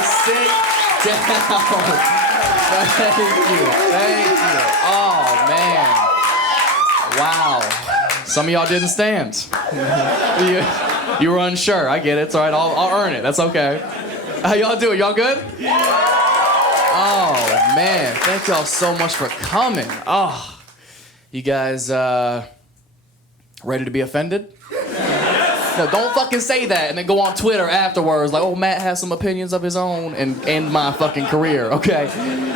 guys sit down. Thank you. Oh, man. Wow. Some of y'all didn't stand. You were unsure. I get it. It's all right. I'll earn it. That's okay. How y'all doing? Y'all good? Oh, man. Thank y'all so much for coming. Oh, you guys ready to be offended? No, don't fucking say that and then go on Twitter afterwards like, oh, Matt has some opinions of his own and end my fucking career, okay?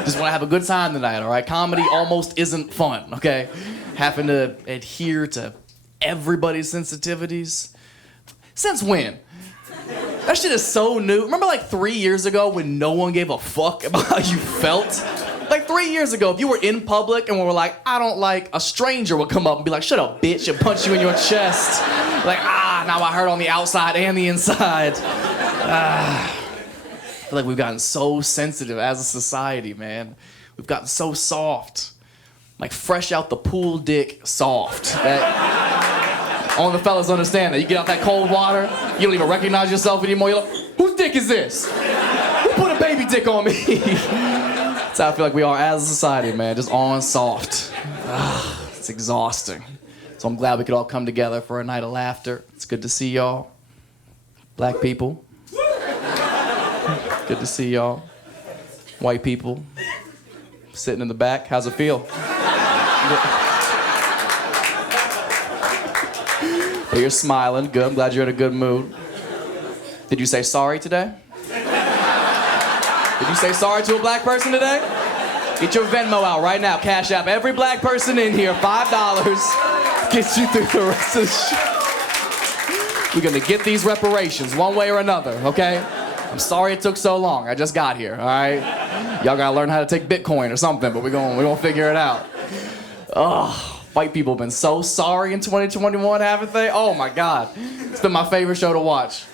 Just want to have a good time tonight, all right? Comedy almost isn't fun, okay? Having to adhere to everybody's sensitivities. Since when? That shit is so new. Remember like 3 years ago when no one gave a fuck about how you felt? Like 3 years ago, if you were in public and we were like, I don't like, a stranger would come up and be like, shut up, bitch, and punch you in your chest. Like, now I hurt on the outside and the inside. I feel like we've gotten so sensitive as a society, man. We've gotten so soft. Like fresh out the pool dick soft. Only the fellas understand that. You get out that cold water, you don't even recognize yourself anymore. You're like, whose dick is this? Who put a baby dick on me? That's how I feel like we are as a society, man. Just on soft. It's exhausting. So I'm glad we could all come together for a night of laughter. It's good to see y'all. Black people. Good to see y'all. White people. Sitting in the back. How's it feel? But you're smiling. Good. I'm glad you're in a good mood. Did you say sorry today? Did you say sorry to a black person today? Get your Venmo out right now. Cash App every black person in here. $5. Gets you through the rest of the show. We're gonna get these reparations one way or another, okay? I'm sorry it took so long. I just got here, all right? Y'all gotta learn how to take Bitcoin or something, but we're gonna figure it out. White people have been so sorry in 2021, haven't they? Oh my God. It's been my favorite show to watch.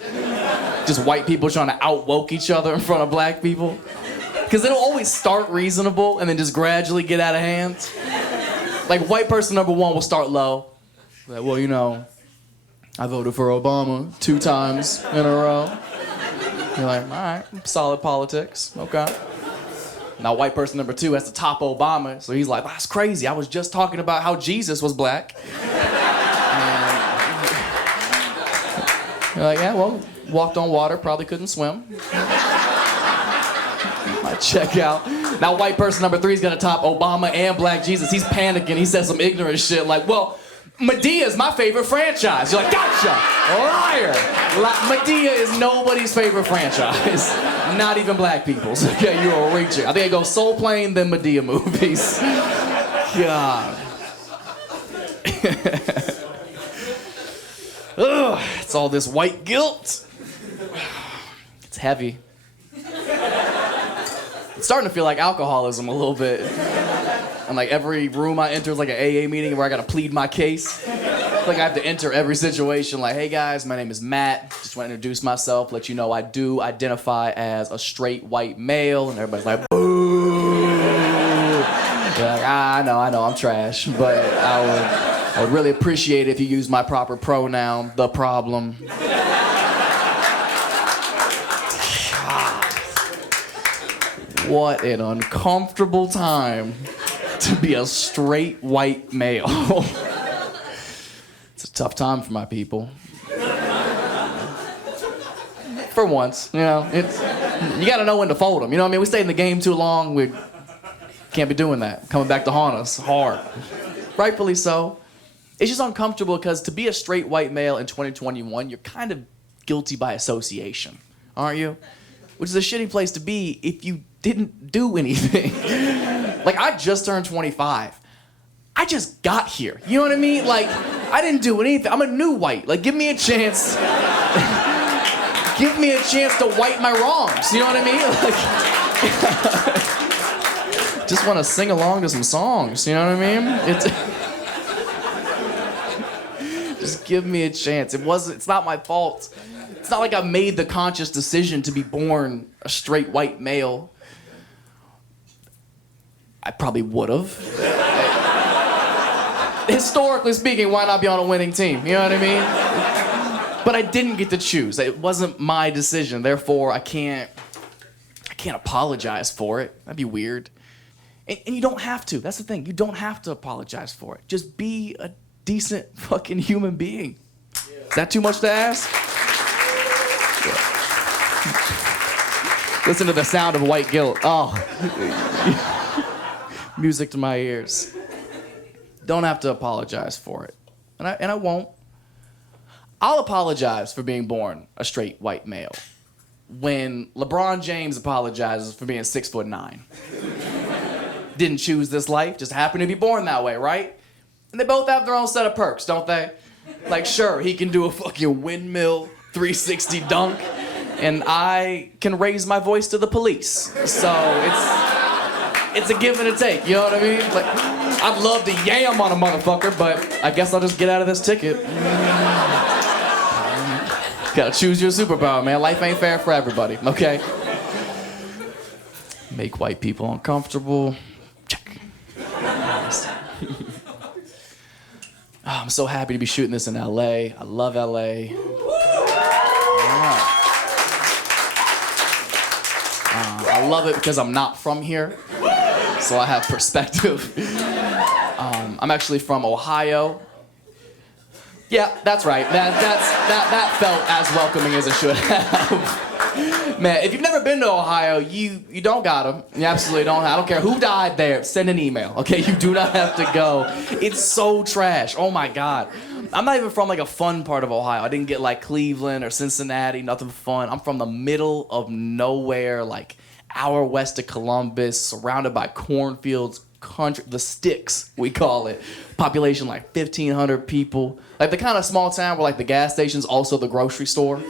Just white people trying to out-woke each other in front of black people. Because it'll always start reasonable and then just gradually get out of hand. Like white person number one will start low. Like, well, you know, I voted for Obama 2 times in a row. You're like, all right, solid politics, okay. Now white person number 2 has to top Obama, so he's like, that's crazy. I was just talking about how Jesus was black. And you're like, yeah, well, walked on water, probably couldn't swim. I check out. Now white person number 3 is gonna top Obama and Black Jesus. He's panicking. He says some ignorant shit like, well, Medea is my favorite franchise. You're like, gotcha, liar. Medea is nobody's favorite franchise. Not even black people's. Okay, you are reaching. I think I go Soul Plane, then Medea movies. God. Ugh, it's all this white guilt. It's heavy. It's starting to feel like alcoholism a little bit. And like every room I enter is like an AA meeting where I gotta plead my case. Like I have to enter every situation like, hey guys, my name is Matt. Just want to introduce myself, let you know I do identify as a straight white male. And everybody's like, boo. You're like, I know, I'm trash. But I would really appreciate it if you use my proper pronoun, the problem. What an uncomfortable time to be a straight white male. It's a tough time for my people. For once, you know, you gotta know when to fold them. You know what I mean? We stayed in the game too long. We can't be doing that. Coming back to haunt us hard. Rightfully so. It's just uncomfortable because to be a straight white male in 2021, you're kind of guilty by association, aren't you? Which is a shitty place to be if you didn't do anything. Like, I just turned 25. I just got here. You know what I mean? Like, I didn't do anything. I'm a new white. Like, give me a chance. Give me a chance to white my wrongs. You know what I mean? Like, just want to sing along to some songs. You know what I mean? Just give me a chance. It's not my fault. It's not like I made the conscious decision to be born a straight white male. I probably would have. Historically speaking, why not be on a winning team? You know what I mean? But I didn't get to choose. It wasn't my decision. Therefore, I can't can't apologize for it. That'd be weird. And you don't have to. That's the thing. You don't have to apologize for it. Just be a decent fucking human being. Is that too much to ask? Yeah. Listen to the sound of white guilt. Oh. Music to my ears. Don't have to apologize for it. And I won't. I'll apologize for being born a straight white male when LeBron James apologizes for being 6'9". Didn't choose this life, just happened to be born that way, right? And they both have their own set of perks, don't they? Like, sure, he can do a fucking windmill 360 dunk, and I can raise my voice to the police. So it's a give and a take, you know what I mean? Like, I'd love to yam on a motherfucker, but I guess I'll just get out of this ticket. Gotta choose your superpower, man. Life ain't fair for everybody, okay? Make white people uncomfortable. Check. Oh, I'm so happy to be shooting this in LA. I love LA. Yeah. I love it because I'm not from here, so I have perspective. I'm actually from Ohio. Yeah, that's right. That felt as welcoming as it should have. Man, if you've never been to Ohio, you don't got them. You absolutely don't. I don't care who died there. Send an email, okay? You do not have to go. It's so trash. Oh my God. I'm not even from like a fun part of Ohio. I didn't get like Cleveland or Cincinnati, nothing fun. I'm from the middle of nowhere, like hour west of Columbus, surrounded by cornfields, country, the sticks, we call it. Population like 1,500 people. Like the kind of small town where like the gas station's also the grocery store. You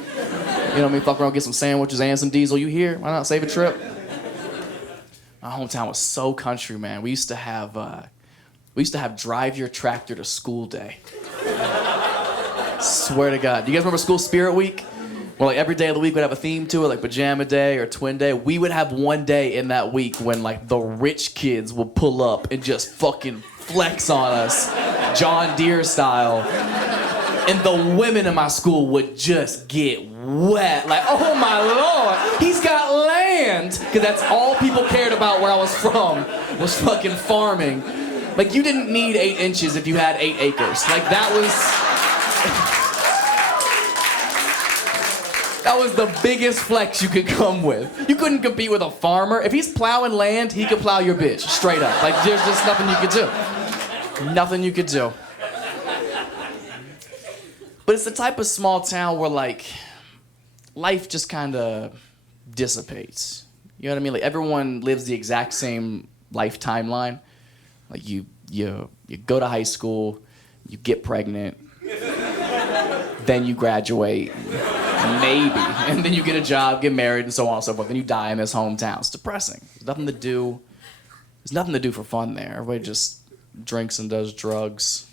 know what I mean? Fuck around, get some sandwiches and some diesel. You here? Why not save a trip? My hometown was so country, man. We used to have drive your tractor to school day. Swear to God. Do you guys remember School Spirit Week? Well, like every day of the week would have a theme to it, like pajama day or twin day. We would have one day in that week when like the rich kids would pull up and just fucking flex on us, John Deere style. And the women in my school would just get wet. Like, oh my Lord, he's got land. Because that's all people cared about where I was from, was fucking farming. Like, you didn't need 8 inches if you had 8 acres. Like, that was the biggest flex you could come with. You couldn't compete with a farmer. If he's plowing land, he could plow your bitch, straight up. Like, there's just nothing you could do. Nothing you could do. But it's the type of small town where, like, life just kind of dissipates. You know what I mean? Like, everyone lives the exact same life timeline. Like, you go to high school, you get pregnant, then you graduate, maybe, and then you get a job, get married, and so on and so forth. Then you die in this hometown. It's depressing. There's nothing to do. There's nothing to do for fun there. Everybody just drinks and does drugs,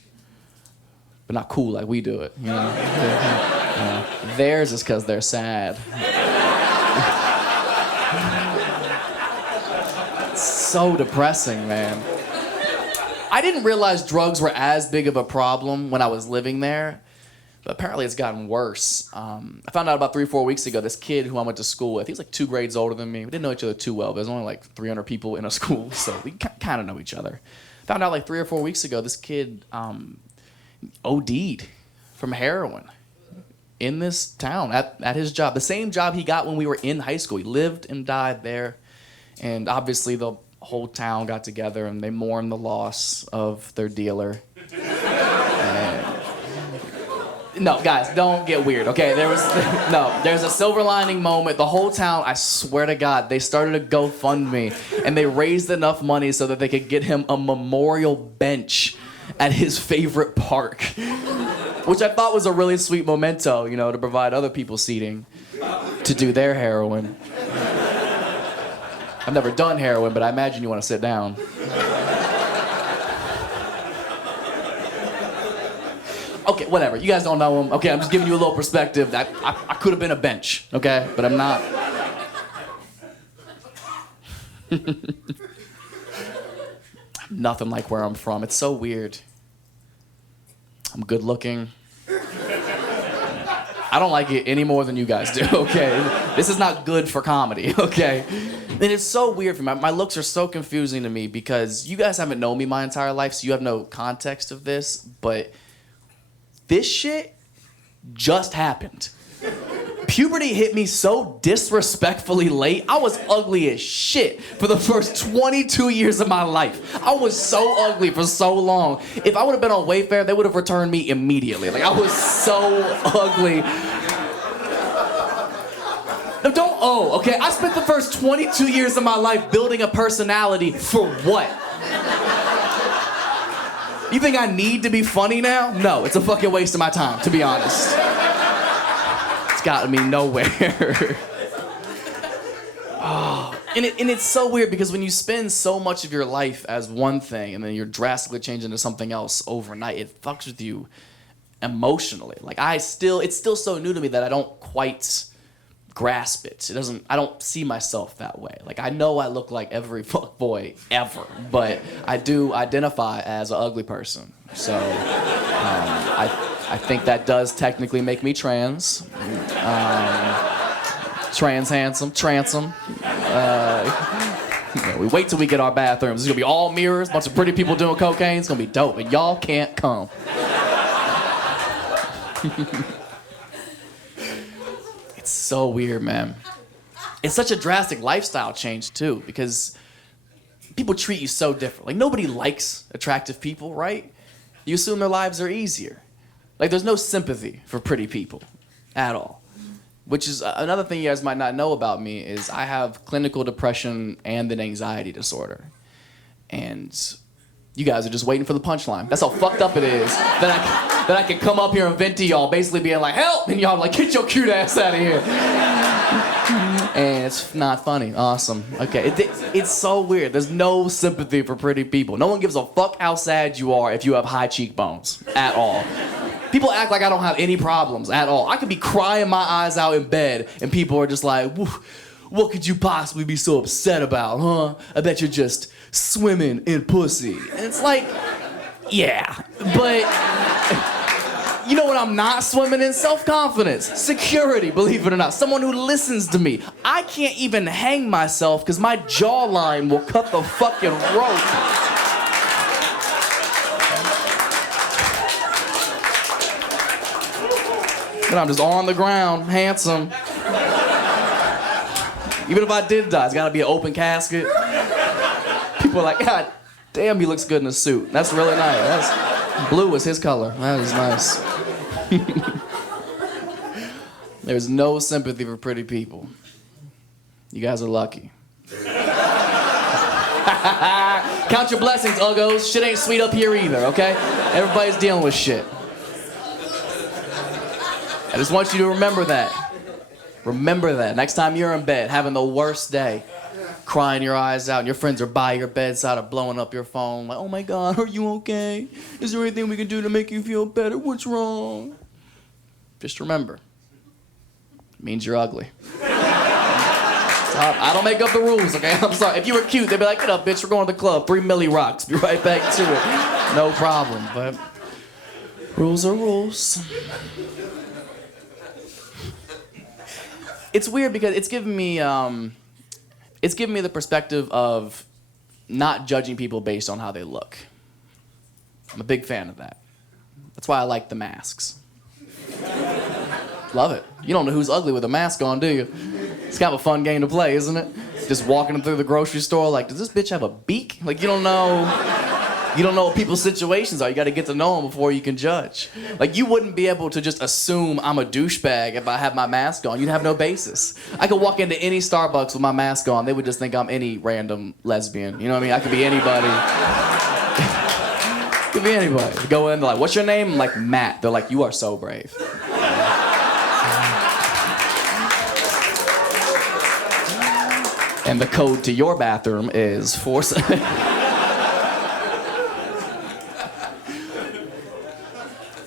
but not cool like we do it. You know? Theirs is because they're sad. It's so depressing, man. I didn't realize drugs were as big of a problem when I was living there. But apparently it's gotten worse. I found out about 3 or 4 weeks ago, this kid who I went to school with, he was like 2 grades older than me. We didn't know each other too well. There's only like 300 people in a school, so we kind of know each other. Found out like 3 or 4 weeks ago, this kid OD'd from heroin in this town at his job. The same job he got when we were in high school. He lived and died there. And obviously the whole town got together and they mourned the loss of their dealer. No, guys, don't get weird, okay? There's a silver lining moment. The whole town, I swear to God, they started a GoFundMe, and they raised enough money so that they could get him a memorial bench at his favorite park, which I thought was a really sweet memento, you know, to provide other people seating to do their heroin. I've never done heroin, but I imagine you want to sit down. Okay, whatever. You guys don't know him. Okay, I'm just giving you a little perspective. I could have been a bench, okay? But I'm not. Nothing like where I'm from. It's so weird. I'm good looking. I don't like it any more than you guys do, okay? This is not good for comedy, okay? And it's so weird for me. My looks are so confusing to me because you guys haven't known me my entire life, so you have no context of this, but this shit just happened. Puberty hit me so disrespectfully late. I was ugly as shit for the first 22 years of my life. I was so ugly for so long. If I would have been on Wayfair, they would have returned me immediately. Like, I was so ugly. No, okay? I spent the first 22 years of my life building a personality for what? You think I need to be funny now? No, it's a fucking waste of my time, to be honest. It's gotten me nowhere. And it's so weird because when you spend so much of your life as one thing and then you're drastically changing to something else overnight, it fucks with you emotionally. Like it's still so new to me that I don't quite grasp it. I don't see myself that way. Like, I know I look like every fuckboy ever, but I do identify as an ugly person. So I think that does technically make me trans. Trans handsome, transom. We wait till we get our bathrooms. It's gonna be all mirrors, bunch of pretty people doing cocaine. It's gonna be dope, and y'all can't come. It's so weird, man. It's such a drastic lifestyle change, too, because people treat you so different. Like, nobody likes attractive people, right? You assume their lives are easier. Like, there's no sympathy for pretty people at all. Which is another thing you guys might not know about me is I have clinical depression and an anxiety disorder. And you guys are just waiting for the punchline. That's how fucked up it is that I can come up here and vent to y'all, basically being like, help! And y'all like, get your cute ass out of here. And it's not funny. Awesome. Okay. It's so weird. There's no sympathy for pretty people. No one gives a fuck how sad you are if you have high cheekbones at all. People act like I don't have any problems at all. I could be crying my eyes out in bed, and people are just like, what could you possibly be so upset about, huh? I bet you're just swimming in pussy. And it's like, yeah, but you know what I'm not swimming in? Self-confidence, security, believe it or not. Someone who listens to me. I can't even hang myself because my jawline will cut the fucking rope. And I'm just on the ground, handsome. Even if I did die, it's gotta be an open casket. People are like, God damn, he looks good in a suit. That's really nice. Blue is his color. That is nice. There's no sympathy for pretty people. You guys are lucky. Count your blessings, uggos. Shit ain't sweet up here either, okay? Everybody's dealing with shit. I just want you to remember that. Remember that. Next time you're in bed, having the worst day, crying your eyes out, and your friends are by your bedside or blowing up your phone, like, oh my God, are you okay? Is there anything we can do to make you feel better? What's wrong? Just remember, it means you're ugly. I don't make up the rules, okay? I'm sorry. If you were cute, they'd be like, get up, bitch, we're going to the club. 3 milli rocks. Be right back to it. No problem, but rules are rules. It's weird because it's given me the perspective of not judging people based on how they look. I'm a big fan of that. That's why I like the masks. Love it. You don't know who's ugly with a mask on, do you? It's kind of a fun game to play, isn't it? Just walking through the grocery store like, does this bitch have a beak? Like, you don't know what people's situations are. You got to get to know them before you can judge. Like, you wouldn't be able to just assume I'm a douchebag if I have my mask on. You'd have no basis. I could walk into any Starbucks with my mask on. They would just think I'm any random lesbian. You know what I mean? I could be anybody. Could be anybody. Go in, they're like, what's your name? I'm like, Matt. They're like, you are so brave. And the code to your bathroom is 4...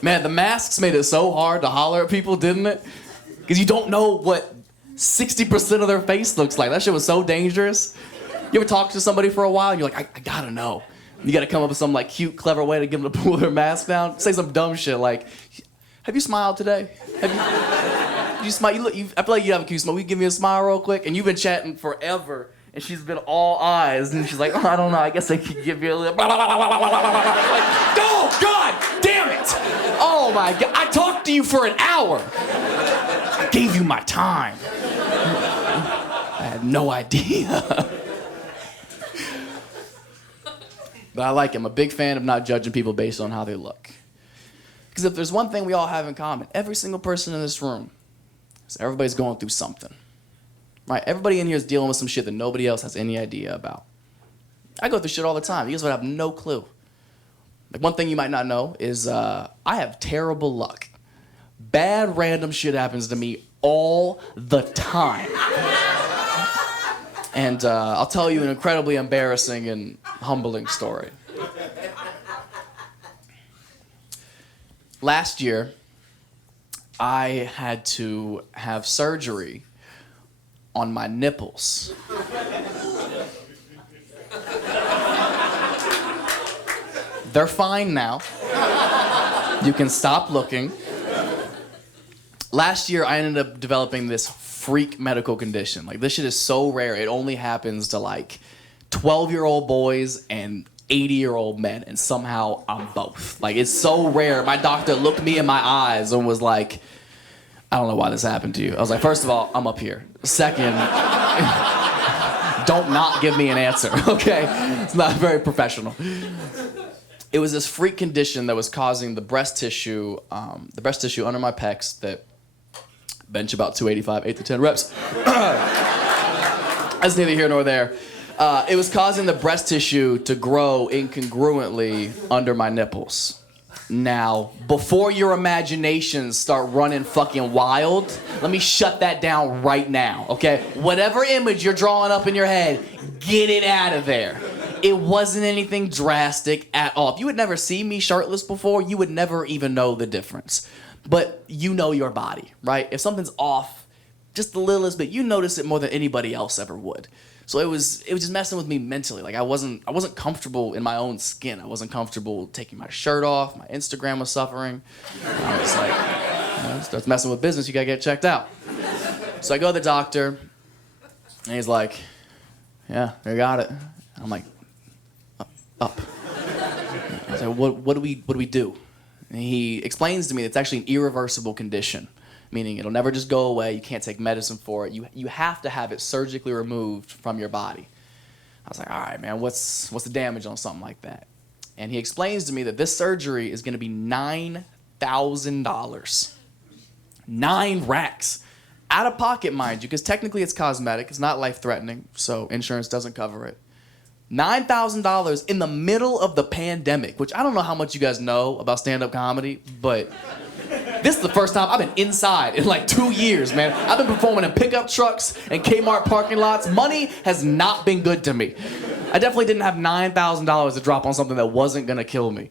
Man, the masks made it so hard to holler at people, didn't it? Because you don't know what 60% of their face looks like. That shit was so dangerous. You ever talk to somebody for a while and you're like, I gotta know. You gotta come up with some like cute, clever way to get them to pull their mask down. Say some dumb shit like, have you smiled today? Did you smile? I feel like you have a cute smile. Will you give me a smile real quick? And you've been chatting forever. And she's been all eyes, and she's like, oh, I don't know, I guess I could give you a little... Like, oh, God damn it! Oh, my God, I talked to you for an hour. I gave you my time. I had no idea. But I like it. I'm a big fan of not judging people based on how they look. Because if there's one thing we all have in common, every single person in this room, is everybody's going through something. Right? Everybody in here is dealing with some shit that nobody else has any idea about. I go through shit all the time. You guys would have no clue. Like, one thing you might not know is I have terrible luck. Bad random shit happens to me all the time. And I'll tell you an incredibly embarrassing and humbling story. Last year, I had to have surgery on my nipples. They're fine now. You can stop looking. Last year, I ended up developing this freak medical condition. Like, this shit is so rare. It only happens to, like, 12-year-old boys and 80-year-old men, and somehow I'm both. Like, it's so rare. My doctor looked me in my eyes and was like, I don't know why this happened to you. I was like, first of all, I'm up here. Second, don't not give me an answer, okay? It's not very professional. It was this freak condition that was causing the breast tissue under my pecs that bench about 285, 8 to 10 reps. That's neither here nor there. It was causing the breast tissue to grow incongruently under my nipples. Now, before your imaginations start running fucking wild, let me shut that down right now, okay? Whatever image you're drawing up in your head, get it out of there. It wasn't anything drastic at all. If you had never seen me shirtless before, you would never even know the difference. But you know your body, right? If something's off just the littlest bit, you notice it more than anybody else ever would. So it was just messing with me mentally. Like, I wasn't comfortable in my own skin. I wasn't comfortable taking my shirt off. My Instagram was suffering. I was like, starts messing with business, you gotta get checked out. So I go to the doctor, and he's like, yeah, I got it. I'm like, up. I was like, what do we do? And he explains to me that it's actually an irreversible condition, meaning it'll never just go away. You can't take medicine for it. You have to have it surgically removed from your body. I was like, all right, man, what's the damage on something like that? And he explains to me that this surgery is going to be $9,000. 9 racks. Out of pocket, mind you, because technically it's cosmetic. It's not life-threatening, so insurance doesn't cover it. $9,000 in the middle of the pandemic, which I don't know how much you guys know about stand-up comedy, but this is the first time I've been inside in like 2 years, man. I've been performing in pickup trucks and Kmart parking lots. Money has not been good to me. I definitely didn't have $9,000 to drop on something that wasn't gonna kill me.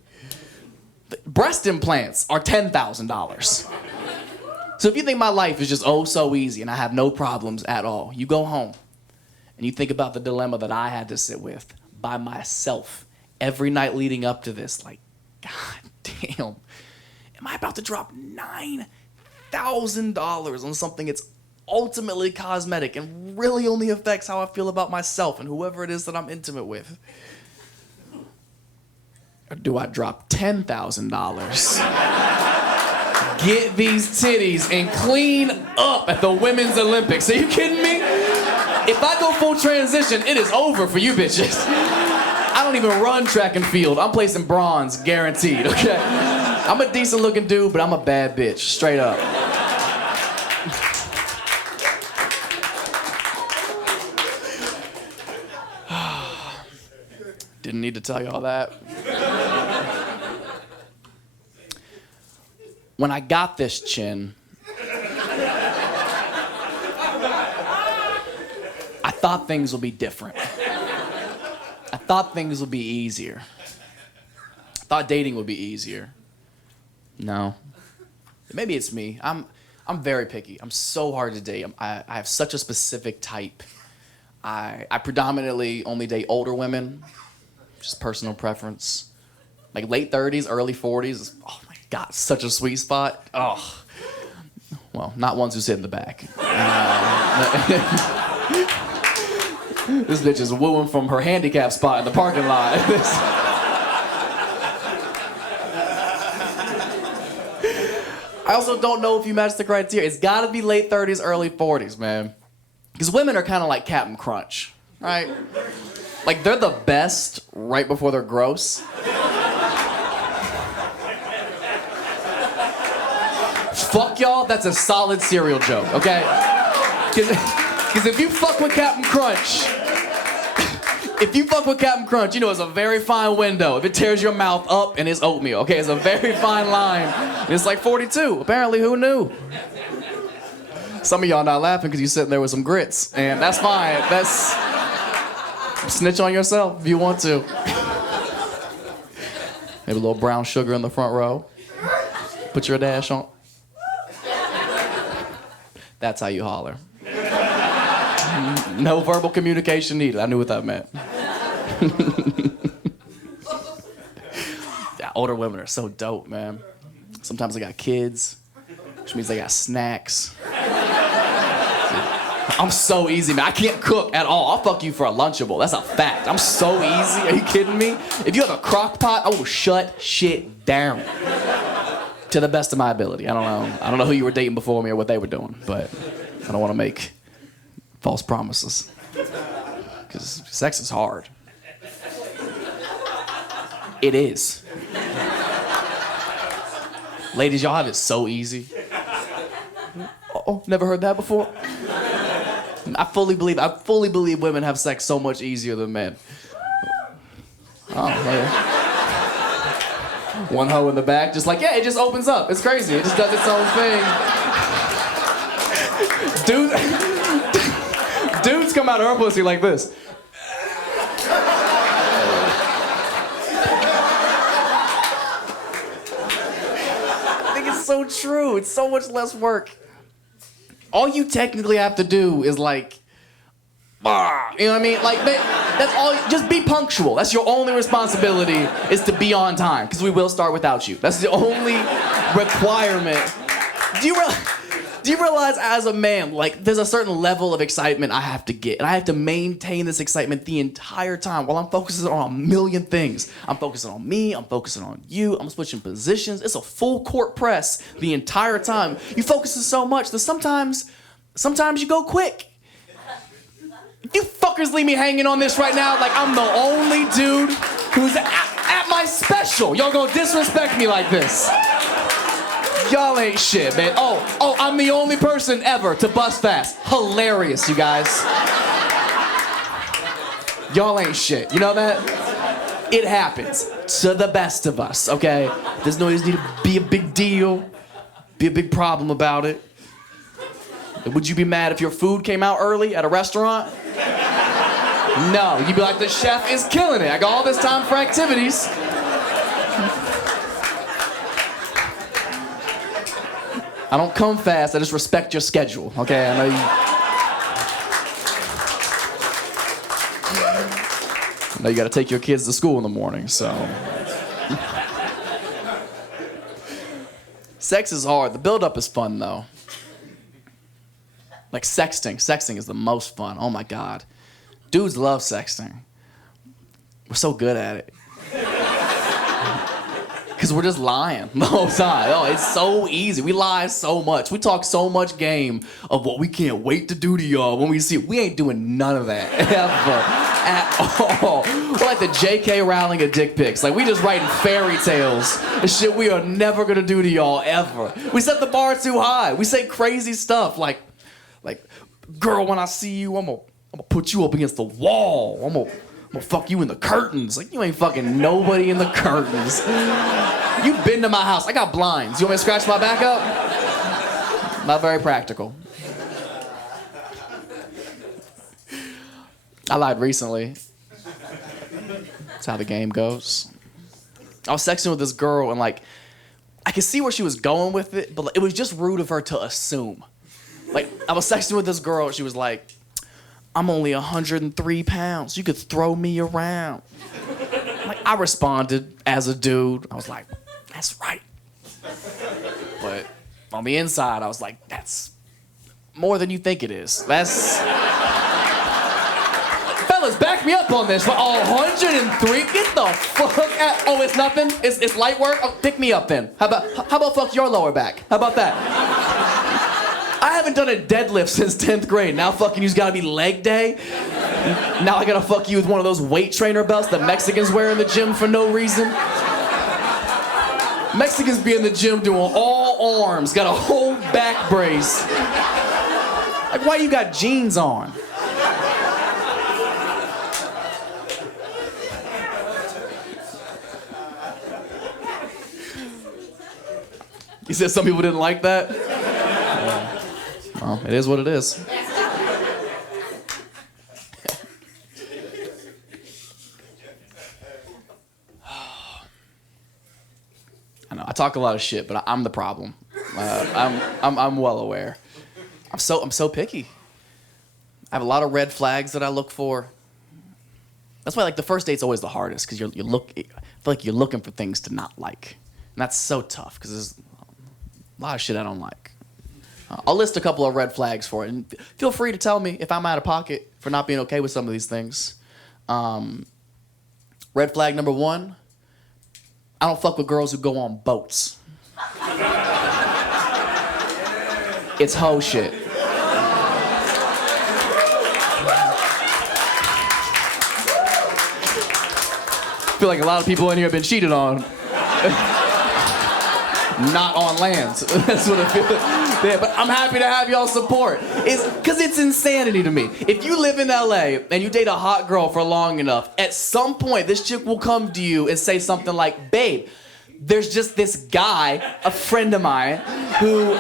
Breast implants are $10,000. So if you think my life is just oh so easy and I have no problems at all, you go home and you think about the dilemma that I had to sit with by myself every night leading up to this. Like, God damn. Am I about to drop $9,000 on something that's ultimately cosmetic and really only affects how I feel about myself and whoever it is that I'm intimate with? Or do I drop $10,000? Get these titties and clean up at the Women's Olympics. Are you kidding me? If I go full transition, it is over for you bitches. I don't even run track and field. I'm placing bronze, guaranteed, okay? I'm a decent looking dude, but I'm a bad bitch, straight up. Didn't need to tell you all that. When I got this chin, I thought things would be different. I thought things would be easier. I thought dating would be easier. No. Maybe it's me. I'm very picky. I'm so hard to date. I have such a specific type. I predominantly only date older women, just personal preference. Like late 30s, early 40s. Oh my God, such a sweet spot. Oh. Well, not ones who sit in the back. This bitch is wooing from her handicap spot in the parking lot. I also don't know if you match the criteria. It's gotta be late 30s, early 40s, man. Because women are kind of like Captain Crunch, right? Like, they're the best right before they're gross. Fuck y'all, that's a solid cereal joke, okay? Because if you fuck with Captain Crunch, you know it's a very fine window. If it tears your mouth up and it's oatmeal, okay? It's a very fine line. And it's like 42. Apparently, who knew? Some of y'all not laughing because you're sitting there with some grits, and that's fine. That's... Snitch on yourself if you want to. Maybe a little brown sugar in the front row. Put your dash on. That's how you holler. No verbal communication needed. I knew what that meant. Yeah, older women are so dope, man. Sometimes they got kids, which means they got snacks. I'm so easy, man. I can't cook at all. I'll fuck you for a Lunchable. That's a fact. I'm so easy. Are you kidding me? If you have a crock pot, I will shut shit down. To the best of my ability. I don't know who you were dating before me or what they were doing, but I don't want to make false promises. Because sex is hard. It is. Ladies, y'all have it so easy. Oh, never heard that before? I fully believe women have sex so much easier than men. Oh, man. One hoe in the back, just like, yeah, it just opens up. It's crazy. It just does its own thing. Dudes come out of her pussy like this. I think it's so true. It's so much less work. All you technically have to do is like, you know what I mean? Like, that's all. Just be punctual. That's your only responsibility, is to be on time, because we will start without you. That's the only requirement. Do you realize as a man, like, there's a certain level of excitement I have to get, and I have to maintain this excitement the entire time while I'm focusing on a million things. I'm focusing on me, I'm focusing on you, I'm switching positions. It's a full court press the entire time. You focus so much that sometimes you go quick. You fuckers leave me hanging on this right now like I'm the only dude who's at my special. Y'all gonna disrespect me like this. Y'all ain't shit, man. Oh, I'm the only person ever to bust fast. Hilarious, you guys. Y'all ain't shit. You know that? It happens to the best of us, okay? There's no need to be a big deal, be a big problem about it. Would you be mad if your food came out early at a restaurant? No, you'd be like, the chef is killing it. I got all this time for activities. I don't come fast, I just respect your schedule, okay? I know you gotta take your kids to school in the morning, so. Sex is hard. The build-up is fun, though. Like sexting. Sexting is the most fun. Oh my God. Dudes love sexting. We're so good at it. Because we're just lying the whole time. Oh, it's so easy. We lie so much. We talk so much game of what we can't wait to do to y'all when we see it. We ain't doing none of that ever at all. We're like the J.K. Rowling of dick pics. Like, we just writing fairy tales and shit we are never gonna do to y'all ever. We set the bar too high. We say crazy stuff like, girl, when I see you, I'm gonna put you up against the wall. I'm gonna fuck you in the curtains. Like, you ain't fucking nobody in the curtains. You've been to my house. I got blinds. You want me to scratch my back up? Not very practical. I lied recently. That's how the game goes. I was sexting with this girl, and like, I could see where she was going with it, but it was just rude of her to assume. Like, I was sexting with this girl, and she was like, I'm only 103 pounds. You could throw me around. Like, I responded as a dude. I was like, that's right. But on the inside, I was like, that's more than you think it is. Fellas, back me up on this. 103? Get the fuck out. Oh, it's nothing? It's light work? Oh, pick me up then. How about fuck your lower back? How about that? I haven't done a deadlift since 10th grade. Now fucking you's gotta be leg day. Now I gotta fuck you with one of those weight trainer belts that Mexicans wear in the gym for no reason. Mexicans be in the gym doing all arms, got a whole back brace. Like, why you got jeans on? You said some people didn't like that? Yeah. Well, it is what it is. I know I talk a lot of shit, but I'm the problem. I'm well aware. I'm so picky. I have a lot of red flags that I look for. That's why like the first date's always the hardest because I feel like you're looking for things to not like, and that's so tough because there's a lot of shit I don't like. I'll list a couple of red flags for it, and feel free to tell me if I'm out of pocket for not being okay with some of these things. Red flag number 1. I don't fuck with girls who go on boats. It's hoe shit. I feel like a lot of people in here have been cheated on. Not on land. That's what I feel like. Yeah, but I'm happy to have y'all support. Because it's insanity to me. If you live in LA and you date a hot girl for long enough, at some point this chick will come to you and say something like, babe, there's just this guy, a friend of mine, who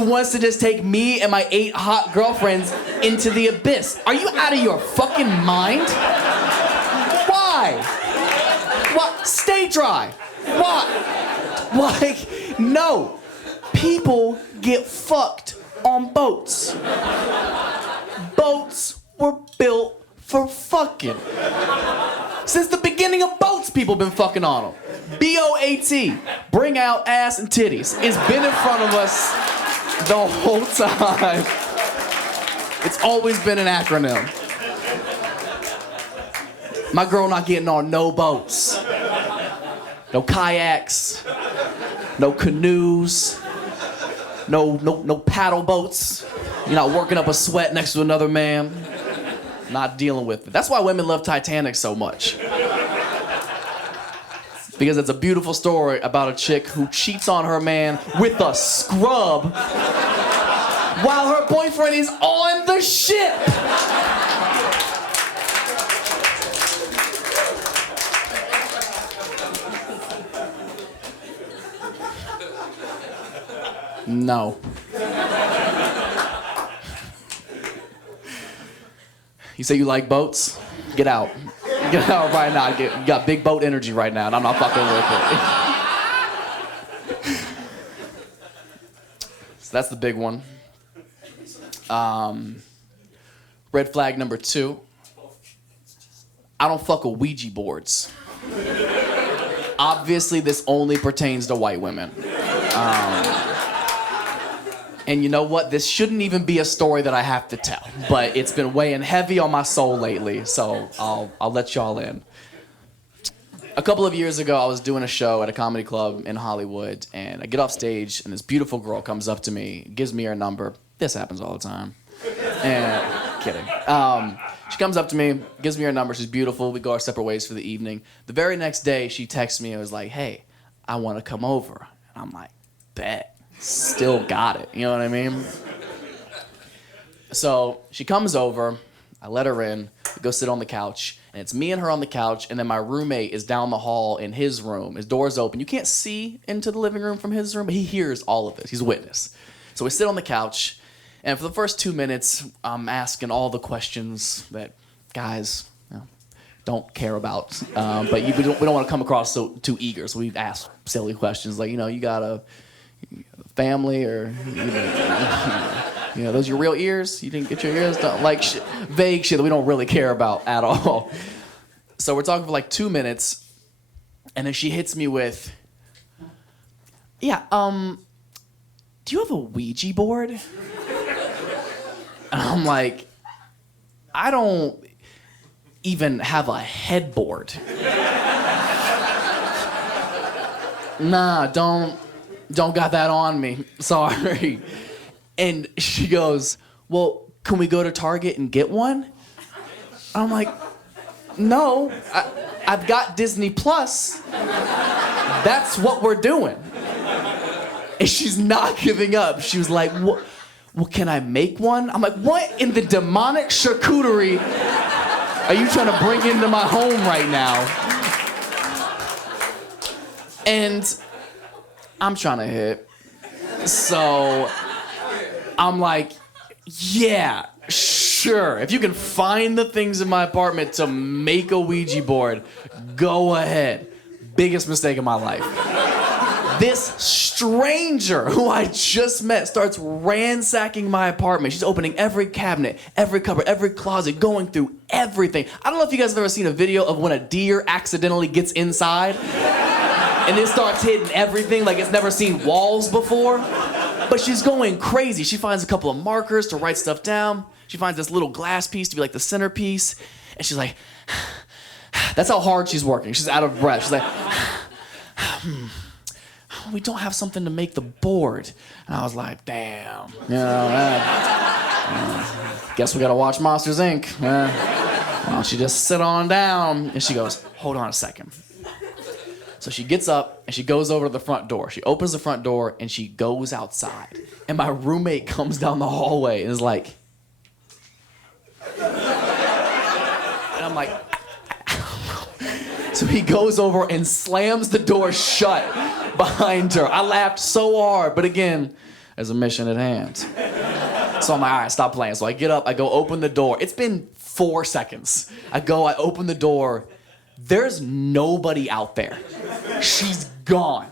wants to just take me and my 8 hot girlfriends into the abyss. Are you out of your fucking mind? Why? What? Stay dry. What? Like, no. People get fucked on boats. Boats were built for fucking. Since the beginning of boats, people been fucking on them. B.O.A.T, bring out ass and titties. It's been in front of us the whole time. It's always been an acronym. My girl not getting on no boats. No kayaks. No canoes. No paddle boats. You're not working up a sweat next to another man. Not dealing with it. That's why women love Titanic so much. Because it's a beautiful story about a chick who cheats on her man with a scrub while her boyfriend is on the ship. No. You say you like boats? Get out. Get out right now. You got big boat energy right now, and I'm not fucking with it. So that's the big one. Red flag number 2. I don't fuck with Ouija boards. Obviously, this only pertains to white women. And you know what? This shouldn't even be a story that I have to tell, but it's been weighing heavy on my soul lately, so I'll let y'all in. A couple of years ago, I was doing a show at a comedy club in Hollywood, and I get off stage, and this beautiful girl comes up to me, gives me her number. This happens all the time. And kidding. She comes up to me, gives me her number. She's beautiful. We go our separate ways for the evening. The very next day, she texts me and was like, "Hey, I want to come over." And I'm like, "Bet." Still got it, you know what I mean? So she comes over, I let her in, we go sit on the couch, and it's me and her on the couch, and then my roommate is down the hall in his room. His door's open. You can't see into the living room from his room, but he hears all of this. He's a witness. So we sit on the couch, and for the first 2 minutes, I'm asking all the questions that guys don't care about, but we don't want to come across too eager, so we ask silly questions like, you got a family, or those your real ears? You didn't get your ears done? Like vague shit that we don't really care about at all. So we're talking for like 2 minutes, and then she hits me with, "Yeah, do you have a Ouija board?" And I'm like, I don't even have a headboard. Nah, don't got that on me. Sorry. And she goes, well, can we go to Target and get one? I'm like, no, I've got Disney Plus. That's what we're doing. And she's not giving up. She was like, well, can I make one? I'm like, what in the demonic charcuterie are you trying to bring into my home right now? And I'm trying to hit. So I'm like, yeah, sure. If you can find the things in my apartment to make a Ouija board, go ahead. Biggest mistake of my life. This stranger who I just met starts ransacking my apartment. She's opening every cabinet, every cupboard, every closet, going through everything. I don't know if you guys have ever seen a video of when a deer accidentally gets inside and it starts hitting everything like it's never seen walls before. But she's going crazy. She finds a couple of markers to write stuff down. She finds this little glass piece to be like the centerpiece. And she's like, that's how hard she's working. She's out of breath. She's like, we don't have something to make the board. And I was like, damn. You know, guess we gotta watch Monsters, Inc. Why don't you just sit on down? And she goes, hold on a second. So she gets up and she goes over to the front door. She opens the front door and she goes outside. And my roommate comes down the hallway and is like, and I'm like, so he goes over and slams the door shut behind her. I laughed so hard, but again, there's a mission at hand. So I'm like, all right, stop playing. So I get up, I go open the door. It's been 4 seconds. I open the door. There's nobody out there. She's gone.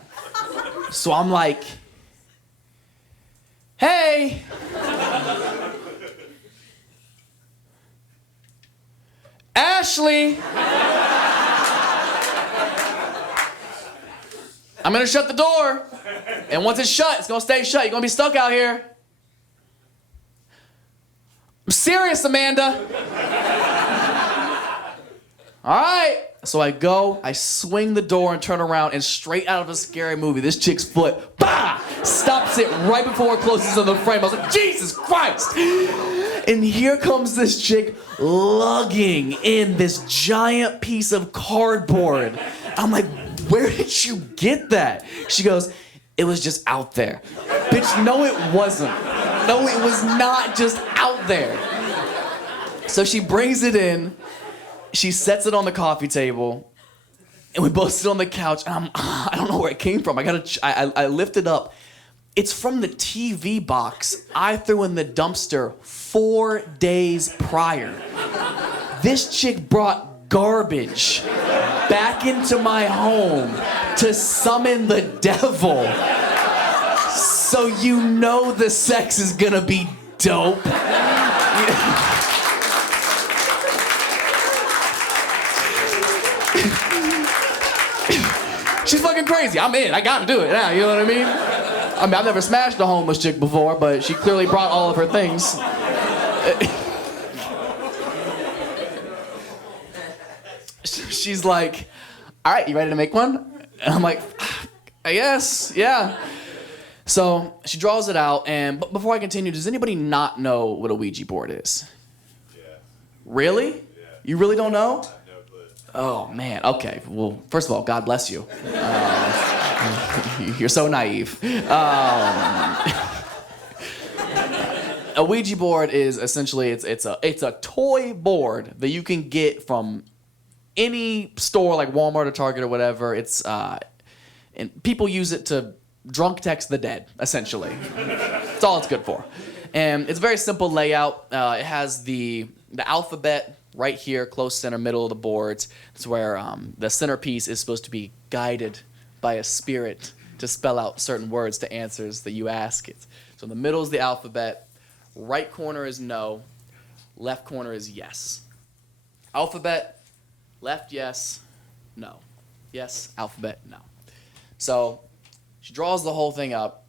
So I'm like, hey. Ashley. I'm gonna shut the door. And once it's shut, it's gonna stay shut. You're gonna be stuck out here. I'm serious, Amanda. All right. So I go, I swing the door and turn around, and straight out of a scary movie, this chick's foot, bah, stops it right before it closes on the frame. I was like, Jesus Christ. And here comes this chick lugging in this giant piece of cardboard. I'm like, where did you get that? She goes, it was just out there. Bitch, no it wasn't. No, it was not just out there. So she brings it in. She sets it on the coffee table, and we both sit on the couch, and I don't know where it came from. I lift it up. It's from the TV box I threw in the dumpster 4 days prior. This chick brought garbage back into my home to summon the devil. So you know the sex is gonna be dope. She's fucking crazy. I'm in. I gotta do it now. You know what I mean? I've never smashed a homeless chick before, but she clearly brought all of her things. She's like, all right, you ready to make one? And I'm like, I guess, yeah. So she draws it out, and before I continue, does anybody not know what a Ouija board is? Yeah. Really? Yeah. You really don't know? Oh, man. Okay. Well, first of all, God bless you. You're so naive. A Ouija board is essentially, it's a toy board that you can get from any store like Walmart or Target or whatever. And people use it to drunk text the dead, essentially. That's all it's good for. And it's a very simple layout. It has the alphabet right here, close center, middle of the board. It's where the centerpiece is supposed to be guided by a spirit to spell out certain words to answers that you ask it. So in the middle is the alphabet. Right corner is no. Left corner is yes. Alphabet, left yes, no. Yes, alphabet, no. So she draws the whole thing up,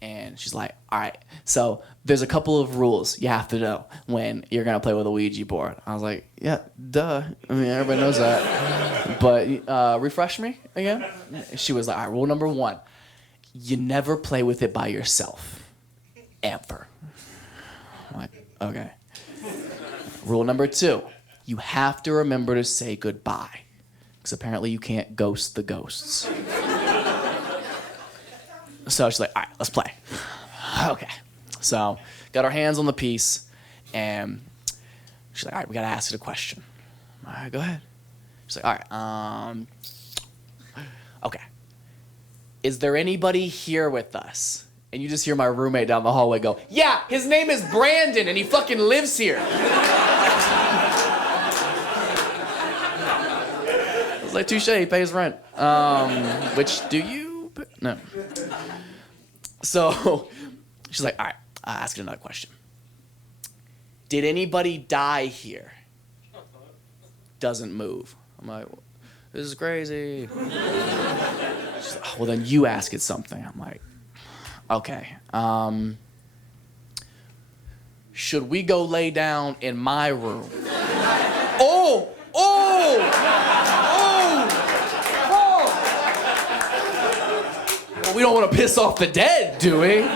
and she's like, all right, so there's a couple of rules you have to know when you're going to play with a Ouija board. I was like, yeah, duh. I mean, everybody knows that. But refresh me again. She was like, all right, rule number 1, you never play with it by yourself. Ever. I'm like, okay. Rule number 2, you have to remember to say goodbye. Because apparently you can't ghost the ghosts. So she's like, all right, let's play. Okay. So got our hands on the piece, and she's like, all right, we got to ask it a question. All right, go ahead. She's like, all right, okay. Is there anybody here with us? And you just hear my roommate down the hallway go, yeah, his name is Brandon, and he fucking lives here. I was like, touche, he pays rent. Which do you? No. So she's like, all right, I'll ask you another question. Did anybody die here? Doesn't move. I'm like, this is crazy. She's like, oh, well, then you ask it something. I'm like, okay. Should we go lay down in my room? Oh! Well, we don't want to piss off the dead, do we?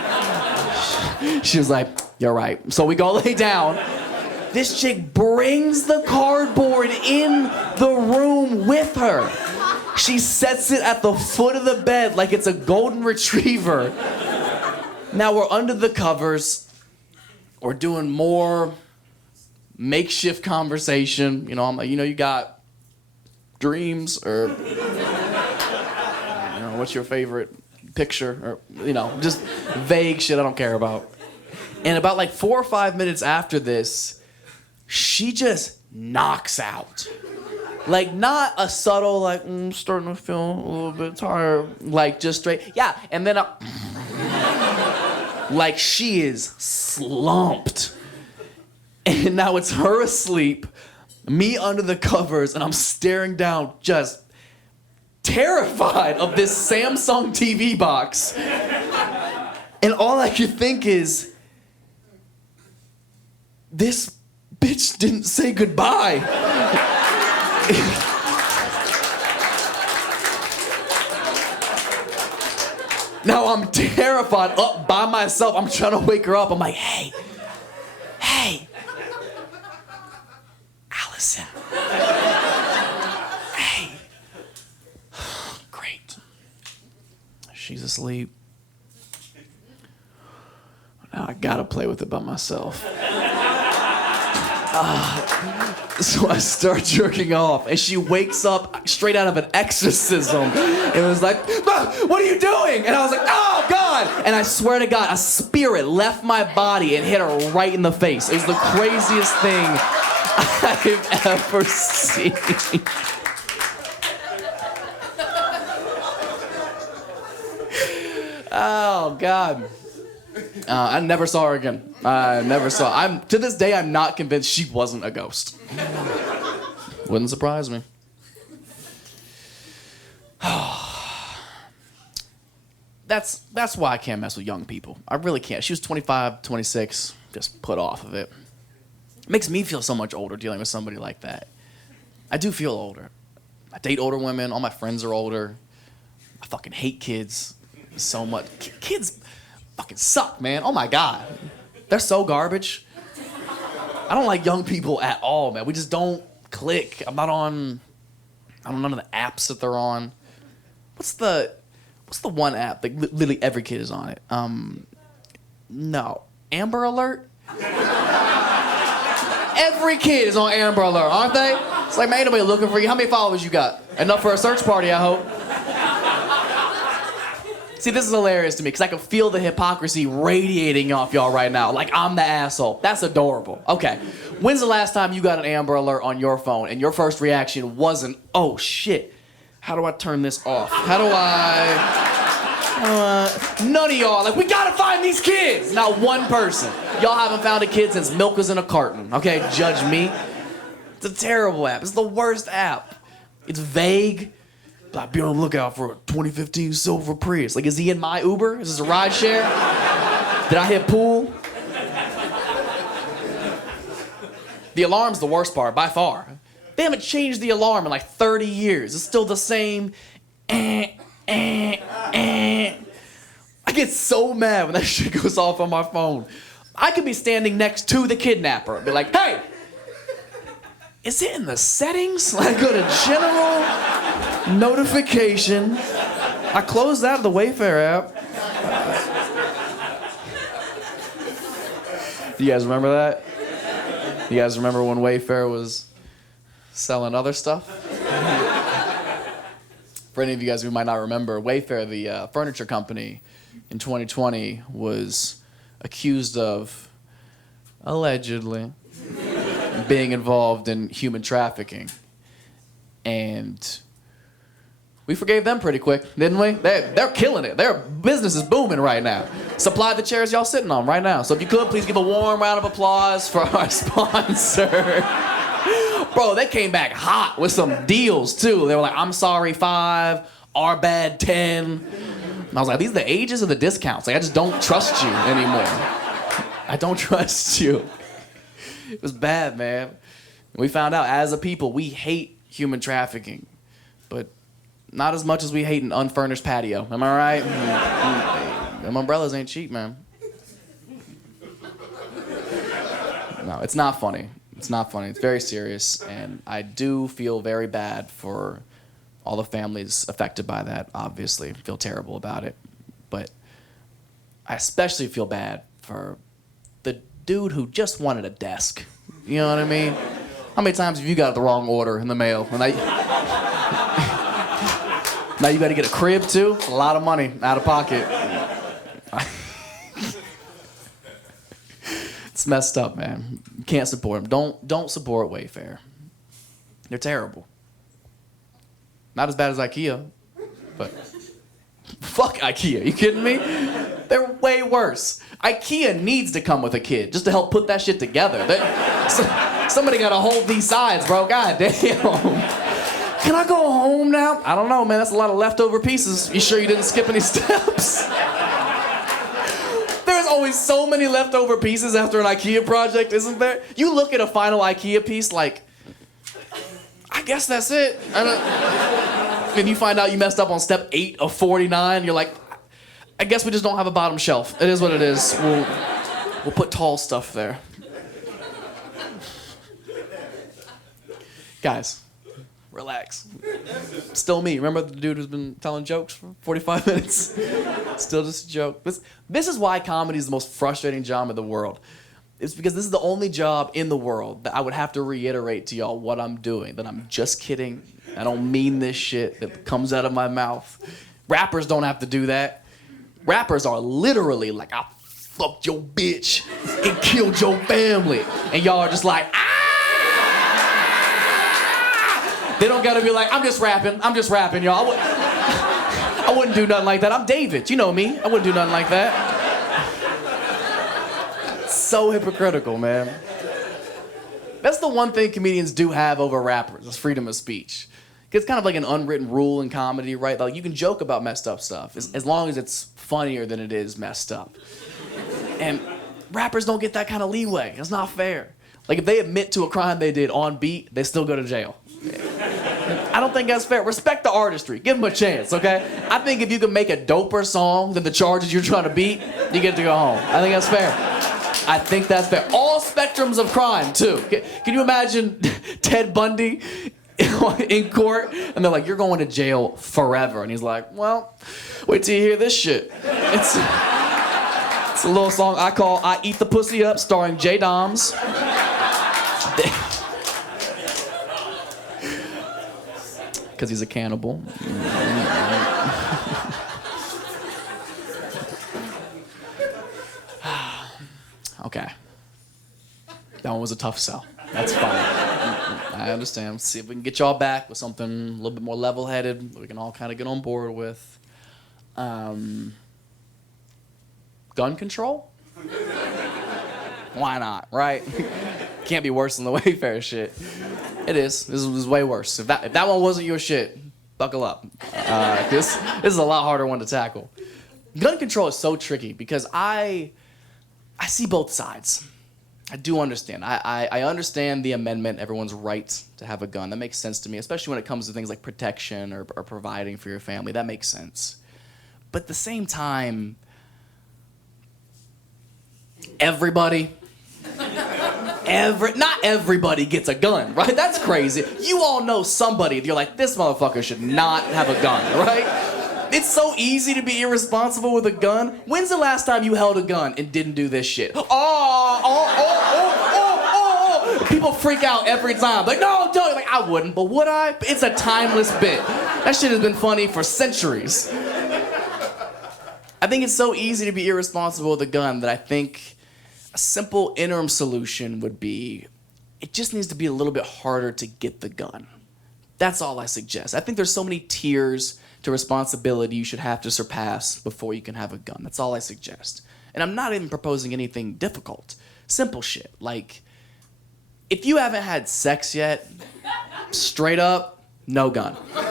She was like, you're right. So we go lay down. This chick brings the cardboard in the room with her. She sets it at the foot of the bed like it's a golden retriever. Now we're under the covers. We're doing more makeshift conversation. You know, I'm like, you got dreams, or what's your favorite picture, or just vague shit I don't care about. And about like 4 or 5 minutes after this, she just knocks out. Like, not a subtle, like, I'm starting to feel a little bit tired. Like, just straight, yeah. And then like, she is slumped. And now it's her asleep, me under the covers, and I'm staring down, just terrified of this Samsung TV box. And all I could think is, this bitch didn't say goodbye. Now I'm terrified, up by myself. I'm trying to wake her up. I'm like, hey, Allison. Hey. Great. She's asleep. Now I gotta play with it by myself. So I start jerking off, and she wakes up straight out of an exorcism and was like, what are you doing? And I was like, oh, God. And I swear to God, a spirit left my body and hit her right in the face. It was the craziest thing I've ever seen. Oh, God. I never saw her again. To this day, I'm not convinced she wasn't a ghost. Wouldn't surprise me. That's why I can't mess with young people. I really can't. She was 25, 26, just put off of it. It makes me feel so much older dealing with somebody like that. I do feel older. I date older women. All my friends are older. I fucking hate kids so much. Kids fucking suck, man. Oh my God. They're so garbage. I don't like young people at all, man. We just don't click. I'm not on none of the apps that they're on. What's the one app that literally every kid is on it? No. Amber Alert? Every kid is on Amber Alert, aren't they? It's like, man, ain't nobody looking for you. How many followers you got? Enough for a search party, I hope. See, this is hilarious to me because I can feel the hypocrisy radiating off y'all right now. Like I'm the asshole. That's adorable. Okay. When's the last time you got an Amber Alert on your phone and your first reaction wasn't, oh shit, how do I turn this off? How do I... none of y'all, like, we gotta find these kids. Not one person. Y'all haven't found a kid since milk was in a carton. Okay, judge me. It's a terrible app. It's the worst app. It's vague. Like, be on the lookout for a 2015 Silver Prius. Like, is he in my Uber? Is this a ride share? Did I hit pool? The alarm's the worst part, by far. They haven't changed the alarm in like 30 years. It's still the same. I get so mad when that shit goes off on my phone. I could be standing next to the kidnapper and be like, hey, is it in the settings? Like, go to general, notification. I closed out of the Wayfair app. Do you guys remember that? You guys remember when Wayfair was selling other stuff? For any of you guys who might not remember, Wayfair, the furniture company, in 2020 was accused of, allegedly, being involved in human trafficking. And we forgave them pretty quick, didn't we? They're killing it. Their business is booming right now. Supply the chairs y'all sitting on right now. So if you could, please give a warm round of applause for our sponsor. Bro, they came back hot with some deals, too. They were like, I'm sorry, 5, our bad, 10. And I was like, these are the ages of the discounts. Like, I just don't trust you anymore. I don't trust you. It was bad, man. We found out, as a people, we hate human trafficking. But not as much as we hate an unfurnished patio. Am I right? Them umbrellas ain't cheap, man. No, it's not funny. It's not funny. It's very serious. And I do feel very bad for all the families affected by that, obviously. I feel terrible about it. But I especially feel bad for the dude who just wanted a desk. You know what I mean? How many times have you got the wrong order in the mail? And now you got to get a crib too? It's a lot of money out of pocket. It's messed up, man. You can't support them. Don't support Wayfair. They're terrible. Not as bad as IKEA, but fuck IKEA. You kidding me? They're way worse. IKEA needs to come with a kid just to help put that shit together. Somebody got to hold these sides, bro. God damn. Can I go home now? I don't know, man. That's a lot of leftover pieces. You sure you didn't skip any steps? There's always so many leftover pieces after an IKEA project, isn't there? You look at a final IKEA piece like, I guess that's it. And you find out you messed up on step 8 of 49. You're like, I guess we just don't have a bottom shelf. It is what it is. We'll put tall stuff there. Guys. Relax. Still me. Remember the dude who's been telling jokes for 45 minutes? Still just a joke. This is why comedy is the most frustrating job in the world. It's because this is the only job in the world that I would have to reiterate to y'all what I'm doing, that I'm just kidding. I don't mean this shit that comes out of my mouth. Rappers don't have to do that. Rappers are literally like, I fucked your bitch and killed your family. And y'all are just like, ah! They don't gotta be like, I'm just rapping, y'all. I wouldn't do nothing like that. I'm David, you know me. I wouldn't do nothing like that. So hypocritical, man. That's the one thing comedians do have over rappers, is freedom of speech. It's kind of like an unwritten rule in comedy, right? Like, you can joke about messed up stuff as long as it's funnier than it is messed up. And rappers don't get that kind of leeway. It's not fair. Like, if they admit to a crime they did on beat, they still go to jail. I don't think that's fair. Respect the artistry. Give them a chance, okay? I think if you can make a doper song than the charges you're trying to beat, you get to go home. I think that's fair. I think that's fair. All spectrums of crime, too. Can you imagine Ted Bundy in court? And they're like, you're going to jail forever. And he's like, well, wait till you hear this shit. It's a little song I call I Eat the Pussy Up, starring J. Doms. Because he's a cannibal. Okay. That one was a tough sell. That's fine. I understand. Let's see if we can get y'all back with something a little bit more level-headed that we can all kind of get on board with. Gun control? Why not, right? Can't be worse than the Wayfair shit. It is. This is way worse. If that one wasn't your shit, buckle up. This is a lot harder one to tackle. Gun control is so tricky because I I see both sides. I do understand. I understand the amendment, everyone's right to have a gun. That makes sense to me, especially when it comes to things like protection or providing for your family. That makes sense. But at the same time, everybody, not everybody gets a gun, right? That's crazy. You all know somebody, you're like, this motherfucker should not have a gun, right? It's so easy to be irresponsible with a gun. When's the last time you held a gun and didn't do this shit? People freak out every time. Like, no, don't. Like, I wouldn't, but would I? It's a timeless bit. That shit has been funny for centuries. I think it's so easy to be irresponsible with a gun that I think a simple interim solution would be, it just needs to be a little bit harder to get the gun. That's all I suggest. I think there's so many tiers to responsibility you should have to surpass before you can have a gun. That's all I suggest. And I'm not even proposing anything difficult. Simple shit. Like, if you haven't had sex yet, straight up, no gun. Okay,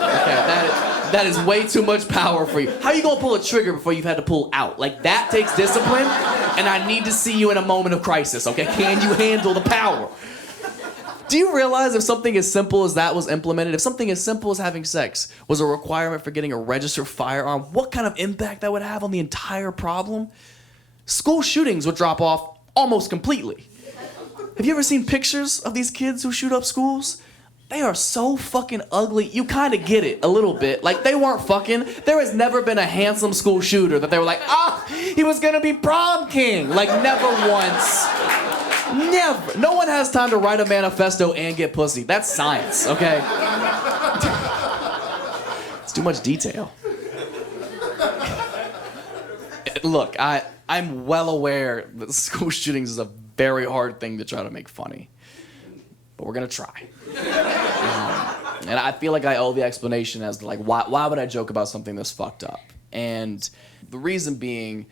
that is way too much power for you. How you gonna pull a trigger before you've had to pull out? Like, that takes discipline, and I need to see you in a moment of crisis, okay? Can you handle the power? Do you realize if something as simple as that was implemented, if something as simple as having sex was a requirement for getting a registered firearm, what kind of impact that would have on the entire problem? School shootings would drop off almost completely. Have you ever seen pictures of these kids who shoot up schools? They are so fucking ugly. You kind of get it a little bit. Like, they weren't fucking. There has never been a handsome school shooter that they were like, he was gonna be prom king. Like, never once. Never. No one has time to write a manifesto and get pussy. That's science, okay? It's too much detail. Look, I'm well aware that school shootings is a very hard thing to try to make funny. But we're gonna try. And I feel like I owe the explanation as to, like, why would I joke about something this fucked up? And the reason being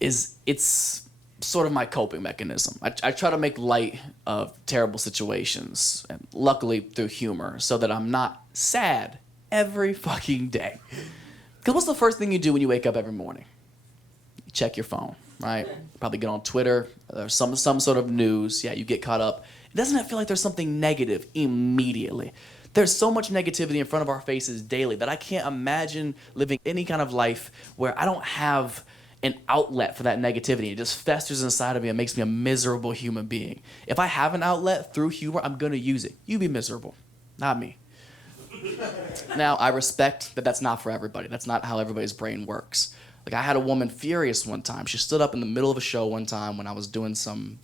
is it's sort of my coping mechanism. I try to make light of terrible situations, and luckily through humor, so that I'm not sad every fucking day. Because what's the first thing you do when you wake up every morning? You check your phone, right? Probably get on Twitter, or some sort of news. Yeah, you get caught up. Doesn't it feel like there's something negative immediately? There's so much negativity in front of our faces daily that I can't imagine living any kind of life where I don't have an outlet for that negativity. It just festers inside of me and makes me a miserable human being. If I have an outlet through humor, I'm gonna use it. You be miserable, not me. Now, I respect that that's not for everybody. That's not how everybody's brain works. Like, I had a woman furious one time. She stood up in the middle of a show one time when I was doing some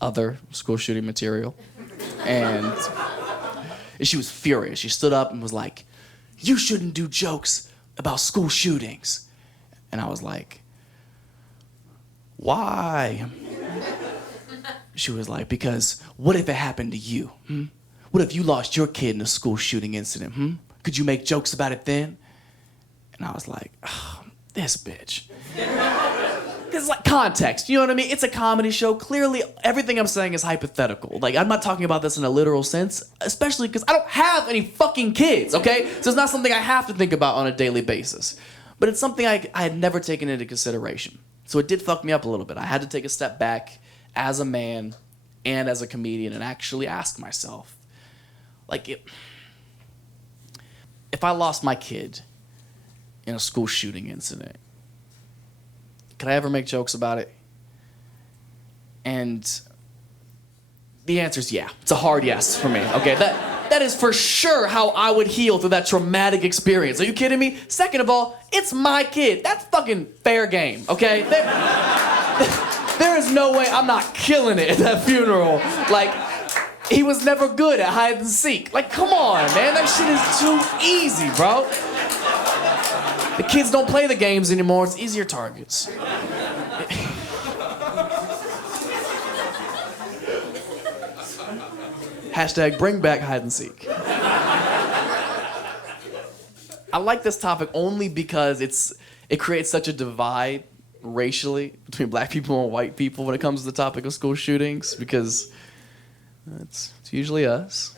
other school shooting material, and she was furious. She stood up and was like, "You shouldn't do jokes about school shootings." And I was like, "Why?" She was like, "Because what if it happened to you? What if you lost your kid in a school shooting incident? Could you make jokes about it then?" And I was like, oh, this bitch. It's like context, you know what I mean? It's a comedy show. Clearly, everything I'm saying is hypothetical. Like, I'm not talking about this in a literal sense, especially because I don't have any fucking kids, okay? So it's not something I have to think about on a daily basis. But it's something I had never taken into consideration. So it did fuck me up a little bit. I had to take a step back as a man and as a comedian and actually ask myself, like, if I lost my kid in a school shooting incident, could I ever make jokes about it? And the answer is yeah. It's a hard yes for me, okay? That is for sure how I would heal through that traumatic experience. Are you kidding me? Second of all, it's my kid. That's fucking fair game, okay? There is no way I'm not killing it at that funeral. Like, he was never good at hide and seek. Like, come on, man. That shit is too easy, bro. The kids don't play the games anymore. It's easier targets. Hashtag bring back hide and seek. I like this topic only because it creates such a divide racially between black people and white people when it comes to the topic of school shootings, because it's usually us.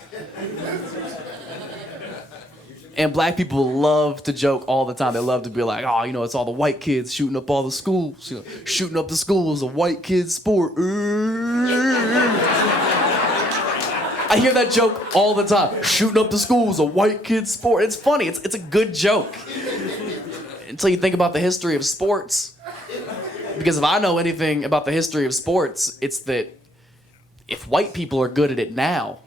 And black people love to joke all the time. They love to be like, oh, you know, it's all the white kids shooting up all the schools. You know, shooting up the schools, a white kid's sport. I hear that joke all the time. Shooting up the schools, a white kid's sport. It's funny. It's a good joke. Until you think about the history of sports. Because if I know anything about the history of sports, it's that if white people are good at it now,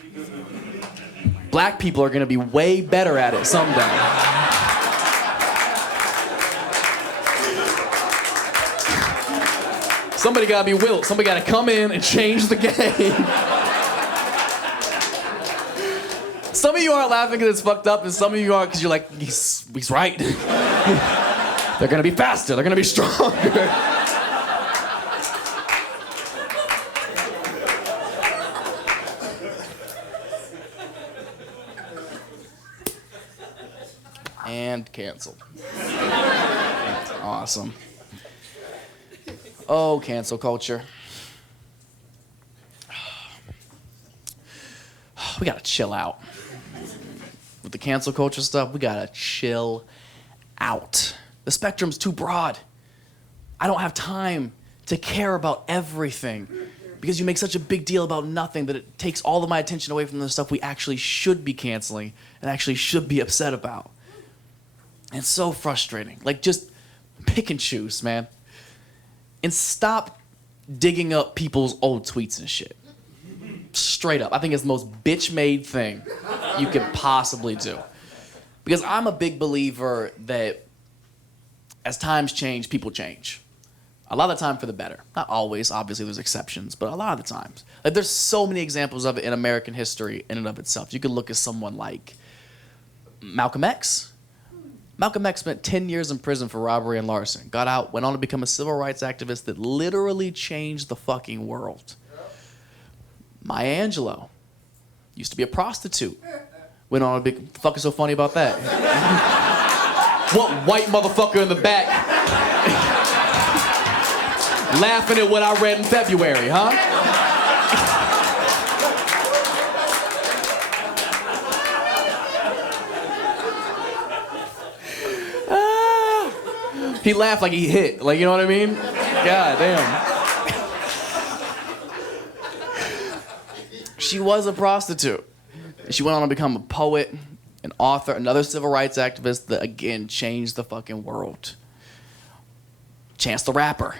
black people are going to be way better at it someday. Somebody got to be Wilt. Somebody got to come in and change the game. Some of you aren't laughing because it's fucked up, and some of you are because you're like, he's right. They're going to be faster. They're going to be stronger. And canceled. Awesome. Oh, cancel culture. We gotta chill out. With the cancel culture stuff, we gotta chill out. The spectrum's too broad. I don't have time to care about everything because you make such a big deal about nothing that it takes all of my attention away from the stuff we actually should be canceling and actually should be upset about. And it's so frustrating. Like, just pick and choose, man. And stop digging up people's old tweets and shit. Straight up. I think it's the most bitch-made thing you could possibly do. Because I'm a big believer that as times change, people change. A lot of the time for the better. Not always, obviously there's exceptions, but a lot of the times. Like, there's so many examples of it in American history in and of itself. You could look at someone like Malcolm X. Malcolm X spent 10 years in prison for robbery and larceny. Got out, went on to become a civil rights activist that literally changed the fucking world. Maya Angelou used to be a prostitute. Went on to be... What the fuck is so funny about that? What white motherfucker in the back laughing at what I read in February, huh? He laughed like he hit. Like, you know what I mean? God damn. She was a prostitute. She went on to become a poet, an author, another civil rights activist that, again, changed the fucking world. Chance the Rapper.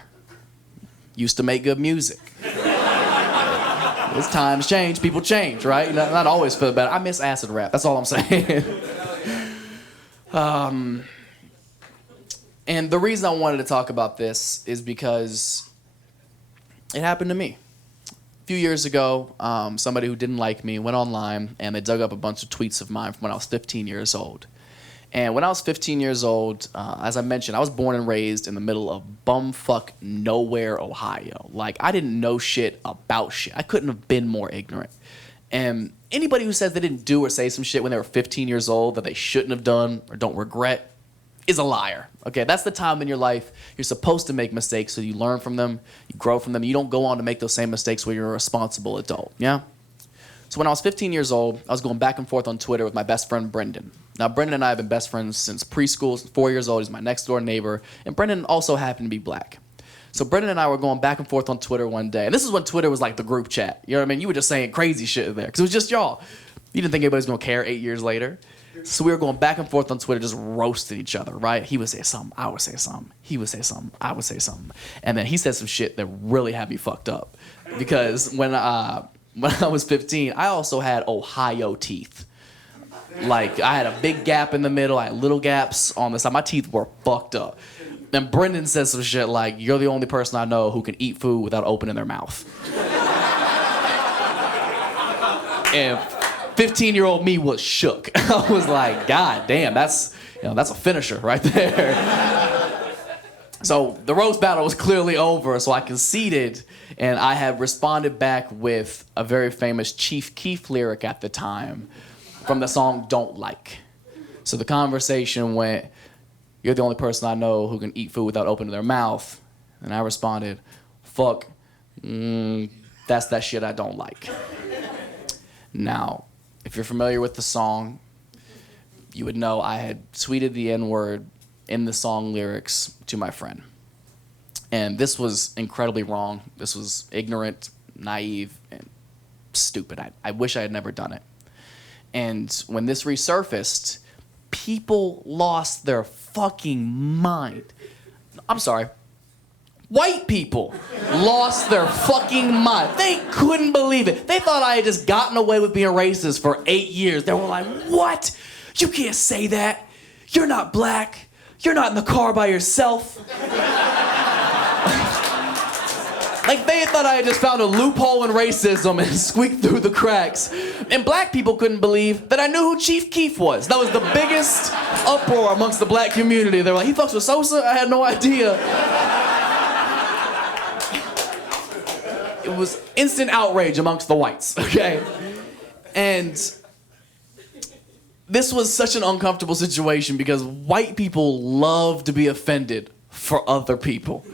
Used to make good music. As times change, people change, right? Not always for the better. I miss acid rap. That's all I'm saying. And the reason I wanted to talk about this is because it happened to me. A few years ago, somebody who didn't like me went online and they dug up a bunch of tweets of mine from when I was 15 years old. And when I was 15 years old, as I mentioned, I was born and raised in the middle of bumfuck nowhere, Ohio. Like, I didn't know shit about shit. I couldn't have been more ignorant. And anybody who says they didn't do or say some shit when they were 15 years old that they shouldn't have done or don't regret is a liar. Okay, that's the time in your life you're supposed to make mistakes so you learn from them, you grow from them, you don't go on to make those same mistakes when you're a responsible adult, yeah? So when I was 15 years old, I was going back and forth on Twitter with my best friend, Brendan. Now, Brendan and I have been best friends since preschool, since 4 years old. He's my next door neighbor, and Brendan also happened to be black. So Brendan and I were going back and forth on Twitter one day, and this is when Twitter was like the group chat. You know what I mean? You were just saying crazy shit there, because it was just y'all. You didn't think anybody was going to care 8 years later. So we were going back and forth on Twitter, just roasting each other, right? He would say something, I would say something. He would say something, I would say something. And then he said some shit that really had me fucked up. Because when I was 15, I also had Ohio teeth. Like, I had a big gap in the middle, I had little gaps on the side. My teeth were fucked up. And Brendan said some shit like, you're the only person I know who can eat food without opening their mouth. And 15-year-old me was shook. I was like, God damn, that's a finisher right there. So the roast battle was clearly over, so I conceded, and I had responded back with a very famous Chief Keef lyric at the time from the song Don't Like. So the conversation went, you're the only person I know who can eat food without opening their mouth. And I responded, fuck, that's that shit I don't like. Now, if you're familiar with the song, you would know I had tweeted the N-word in the song lyrics to my friend. And this was incredibly wrong. This was ignorant, naive, and stupid. I wish I had never done it. And when this resurfaced, people lost their fucking mind. I'm sorry. White people lost their fucking mind. They couldn't believe it. They thought I had just gotten away with being racist for 8 years. They were like, what? You can't say that. You're not black. You're not in the car by yourself. Like, they thought I had just found a loophole in racism and squeaked through the cracks. And black people couldn't believe that I knew who Chief Keef was. That was the biggest uproar amongst the black community. They were like, he fucks with Sosa? I had no idea. It was instant outrage amongst the whites, okay? And this was such an uncomfortable situation because white people love to be offended for other people.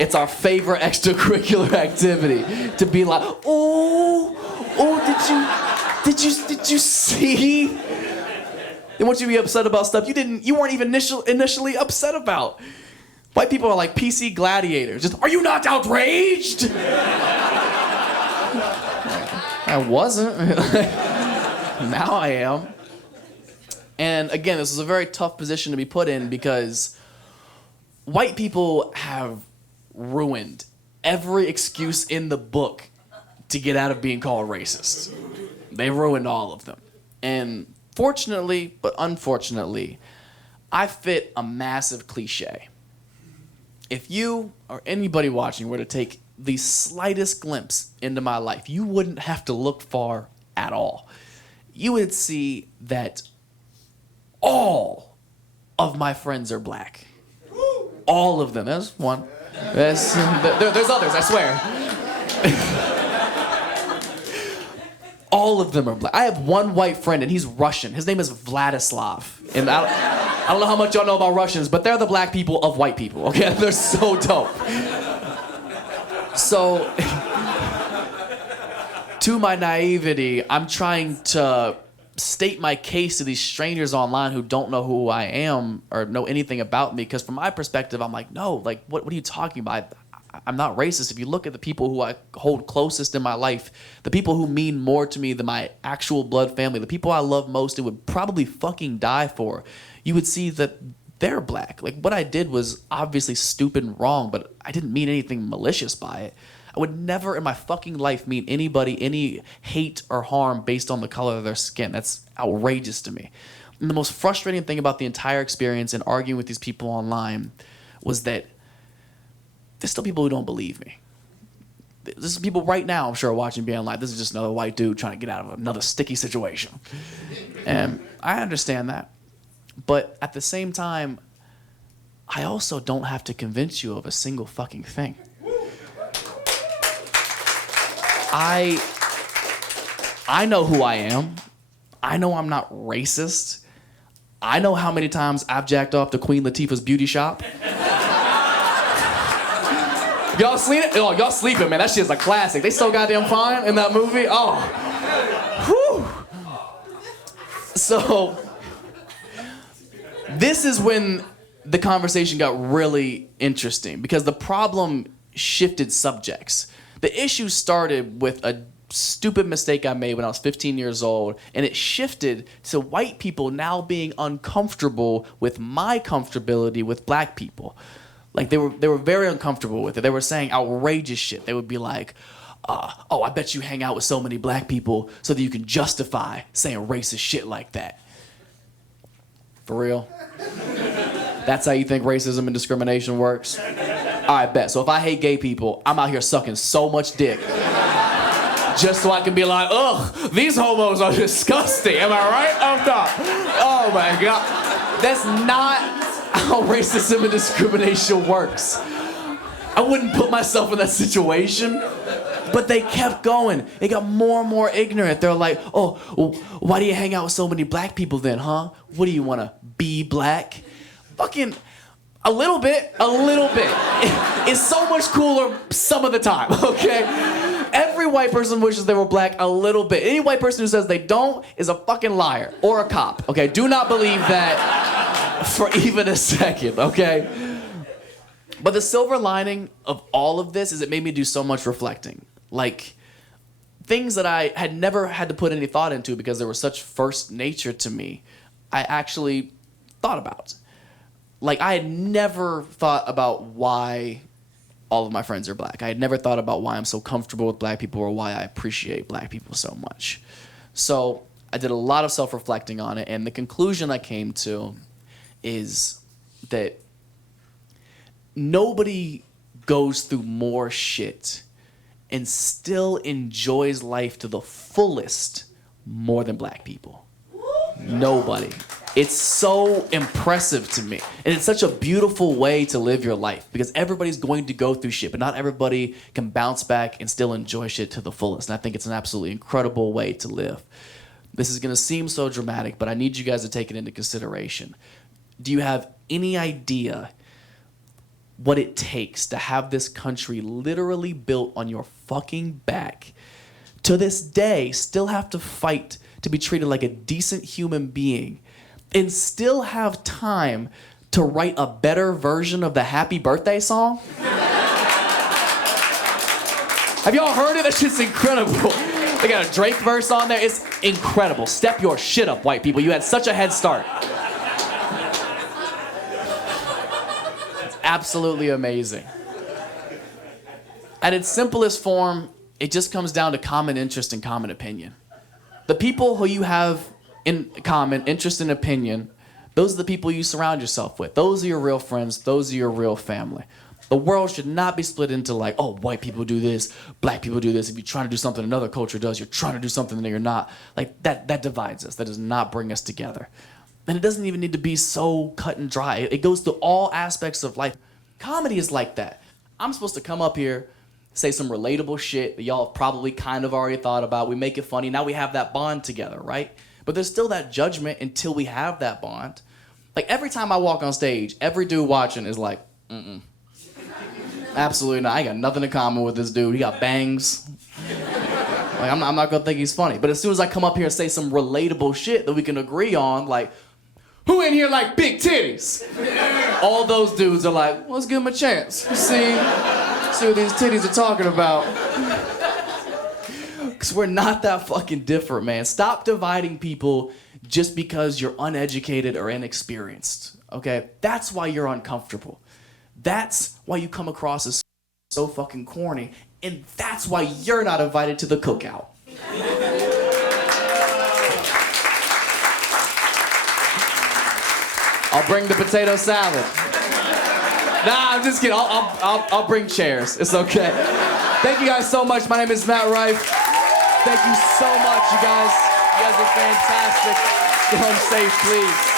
It's our favorite extracurricular activity to be like, oh, did you see? They want you to be upset about stuff you weren't even initially upset about. White people are like PC gladiators. Just, are you not outraged? I wasn't. Now I am. And again, this is a very tough position to be put in because white people have ruined every excuse in the book to get out of being called racist. They ruined all of them. And fortunately, but unfortunately, I fit a massive cliche. If you or anybody watching were to take the slightest glimpse into my life, you wouldn't have to look far at all. You would see that all of my friends are black. All of them. There's one. There's others, I swear. All of them are black. I have one white friend, and he's Russian. His name is Vladislav. And I don't know how much y'all know about Russians, but they're the black people of white people, okay? They're so dope. So, to my naivety, I'm trying to state my case to these strangers online who don't know who I am or know anything about me, because from my perspective, I'm like, no, like, what are you talking about? I'm not racist. If you look at the people who I hold closest in my life, the people who mean more to me than my actual blood family, the people I love most and would probably fucking die for, you would see that they're black. Like, what I did was obviously stupid and wrong, but I didn't mean anything malicious by it. I would never in my fucking life mean anybody any hate or harm based on the color of their skin. That's outrageous to me. And the most frustrating thing about the entire experience and arguing with these people online was that there's still people who don't believe me. There's some people right now, I'm sure, watching being like, this is just another white dude trying to get out of another sticky situation. And I understand that. But at the same time, I also don't have to convince you of a single fucking thing. I know who I am. I know I'm not racist. I know how many times I've jacked off to Queen Latifah's beauty shop. Y'all seen it? Oh, y'all sleeping, man. That shit's a classic. They so goddamn fine in that movie. Oh. Whew. So, this is when the conversation got really interesting because the problem shifted subjects. The issue started with a stupid mistake I made when I was 15 years old, and it shifted to white people now being uncomfortable with my comfortability with black people. Like, they were very uncomfortable with it. They were saying outrageous shit. They would be like, oh, I bet you hang out with so many black people so that you can justify saying racist shit like that. For real? That's how you think racism and discrimination works? I bet. So if I hate gay people, I'm out here sucking so much dick just so I can be like, ugh, these homos are disgusting. Am I right? I'm not. Oh my God. That's not how racism and discrimination works. I wouldn't put myself in that situation. But they kept going. They got more and more ignorant. They're like, oh, well, why do you hang out with so many black people then, huh? What do you want to be black? Fucking a little bit. It's so much cooler some of the time, okay? Every white person wishes they were black a little bit. Any white person who says they don't is a fucking liar or a cop, okay? Do not believe that for even a second, okay? But the silver lining of all of this is it made me do so much reflecting. Like, things that I had never had to put any thought into because they were such first nature to me, I actually thought about. Like, I had never thought about why all of my friends are black. I had never thought about why I'm so comfortable with black people or why I appreciate black people so much. So I did a lot of self-reflecting on it, and the conclusion I came to is that nobody goes through more shit and still enjoys life to the fullest more than black people. Nobody. It's so impressive to me. And it's such a beautiful way to live your life because everybody's going to go through shit, but not everybody can bounce back and still enjoy shit to the fullest. And I think it's an absolutely incredible way to live. This is going to seem so dramatic, but I need you guys to take it into consideration. Do you have any idea what it takes to have this country literally built on your fucking back? To this day, still have to fight to be treated like a decent human being and still have time to write a better version of the Happy Birthday song? Have y'all heard it? That shit's incredible. They got a Drake verse on there. It's incredible. Step your shit up, white people. You had such a head start. It's absolutely amazing. At its simplest form, it just comes down to common interest and common opinion. The people who you have in common interest and opinion, those are the people you surround yourself with. Those are your real friends. Those are your real family. The world should not be split into like, oh, white people do this, black people do this. If you're trying to do something another culture does, you're trying to do something that you're not. Like, that divides us. That does not bring us together. And it doesn't even need to be so cut and dry. It goes through all aspects of life. Comedy is like that. I'm supposed to come up here, say some relatable shit that y'all have probably kind of already thought about. We make it funny. Now we have that bond together, right? But there's still that judgment until we have that bond. Like, every time I walk on stage, every dude watching is like, absolutely not. I ain't got nothing in common with this dude. He got bangs. Like, I'm not gonna think he's funny. But as soon as I come up here and say some relatable shit that we can agree on, like, who in here like big titties? All those dudes are like, well, let's give him a chance. See what these titties are talking about. Because we're not that fucking different, man. Stop dividing people just because you're uneducated or inexperienced, okay? That's why you're uncomfortable. That's why you come across as so fucking corny, and that's why you're not invited to the cookout. I'll bring the potato salad. Nah, I'm just kidding. I'll bring chairs. It's okay. Thank you guys so much. My name is Matt Rife. Thank you so much, you guys. You guys are fantastic. Get home safe, please.